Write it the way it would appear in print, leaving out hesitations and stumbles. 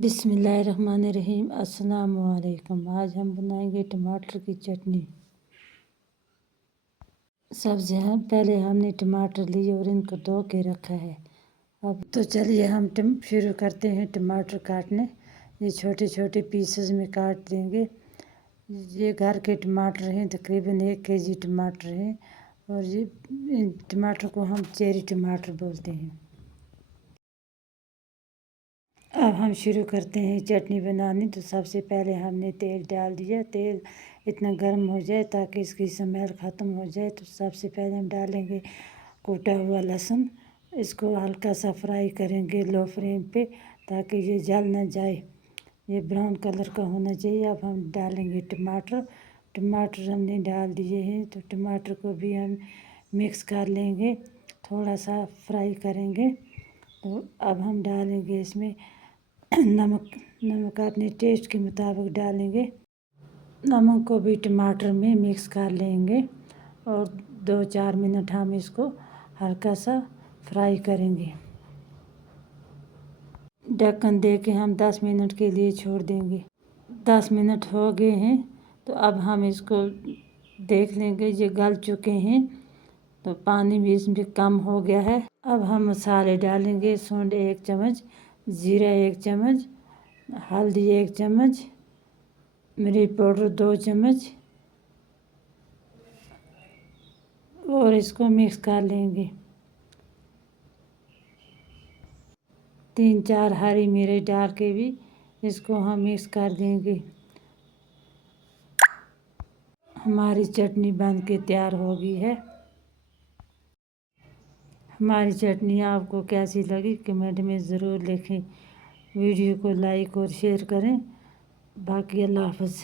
बिस्मिल्लाहिर्रहमानिर्रहीम। अस्सलाम वालेकुम। आज हम बनाएंगे टमाटर की चटनी। सब्जियाँ पहले हमने टमाटर लिए और इनको धो के रखा है। अब तो चलिए हम शुरू करते हैं टमाटर काटने। ये छोटे छोटे पीसेस में काट देंगे। ये घर के टमाटर हैं, तकरीबन 1 केजी टमाटर हैं और ये टमाटर को हम चेरी टमाटर बोलते हैं। अब हम शुरू करते हैं चटनी बनानी। तो सबसे पहले हमने तेल डाल दिया। तेल इतना गर्म हो जाए ताकि इसकी स्मेल ख़त्म हो जाए। तो सबसे पहले हम डालेंगे कूटा हुआ लहसुन। इसको हल्का सा फ्राई करेंगे लो फ्लेम पे ताकि ये जल ना जाए। ये ब्राउन कलर का होना चाहिए। अब हम डालेंगे टमाटर। टमाटर हमने डाल दिए हैं तो टमाटर को भी हम मिक्स कर लेंगे, थोड़ा सा फ्राई करेंगे। तो अब हम डालेंगे इसमें नमक अपने टेस्ट के मुताबिक डालेंगे। नमक को भी टमाटर में मिक्स कर लेंगे और 2-4 मिनट हम इसको हल्का सा फ्राई करेंगे। ढक्कन दे के हम 10 मिनट के लिए छोड़ देंगे। 10 मिनट हो गए हैं तो अब हम इसको देख लेंगे, ये गल चुके हैं। तो पानी भी इसमें कम हो गया है। अब हम मसाले डालेंगे। सूंड 1 चम्मच, जीरा 1 चम्मच, हल्दी 1 चम्मच, मिर्च पाउडर 2 चम्मच और इसको मिक्स कर लेंगे। 3-4 हरी मिर्च डाल के भी इसको हम मिक्स कर देंगे। हमारी चटनी बन के तैयार हो गई है। हमारी चटनी आपको कैसी लगी कमेंट में ज़रूर लिखें। वीडियो को लाइक और शेयर करें। बाकी अल्लाह हाफ़िज़।